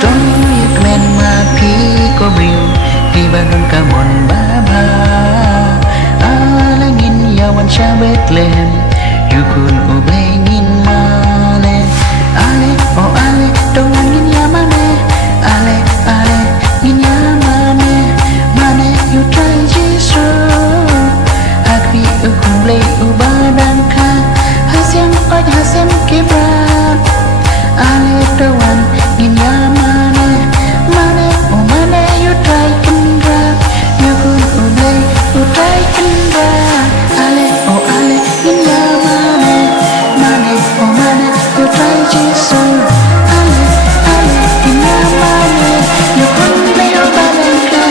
Toyek men ma pi ko briu Di baron ka mon baba Alangin yawan sya Bethlehem Yukun ubengin mane Ale oh ale Dongan ngin yamane Ale ale ngin yamane Mane you try Jesus Hakbi ukun lay ubadan ka Hasyam oj hasyam kibra Ale doan ngin yamane Mane oh mane you try kendra Yukun ublay you try kendra Ale oh ale ngin yamane Mane oh mane you try Jesus Ale ale ngin yamane Yukun lay ubadan ka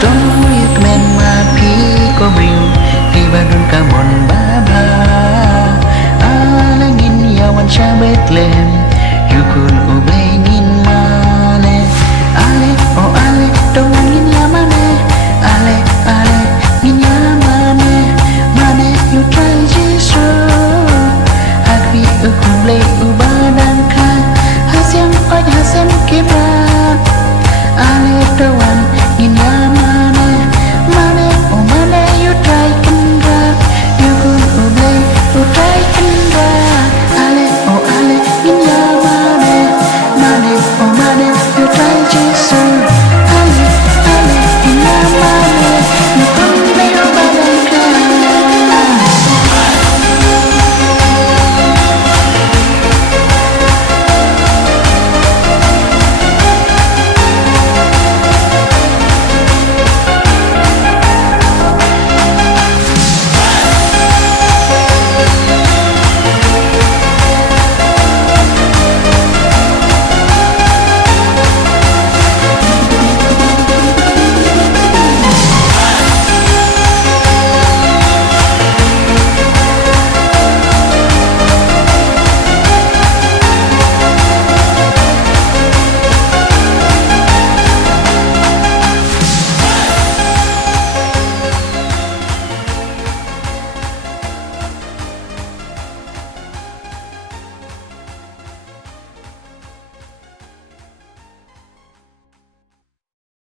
Toyek men ma pi ko briu Di baron ka mon baba Alangin yawan sya Bethlehem Yukun ubengin mane Ale oh ale Dongan ngin yamane Ale ale ngin yamane Mane you try Jesus Hakbi ukun lay ubadan ka Hasyam oj hasyam kibra Ale doan ngin yamane Mane oh mane you try kendra Yukun ublay you try kendra Ale oh ale ngin yamane Mane oh mane you try Jesus